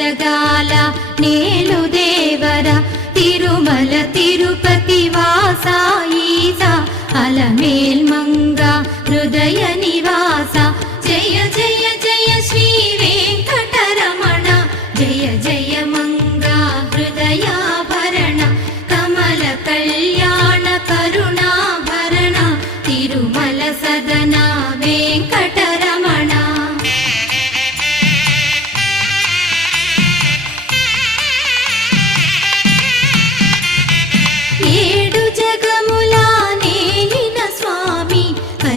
ಜಗಾಲ ನೇಲು ದೇವರ ತಿರುಮಲ ತಿರುಪತಿ ವಾಸ ಈಸ ಅಲಮೇಲ್ ಮಂಗ ಹೃದಯ ನಿವಾಸ ಜಯ ಜಯ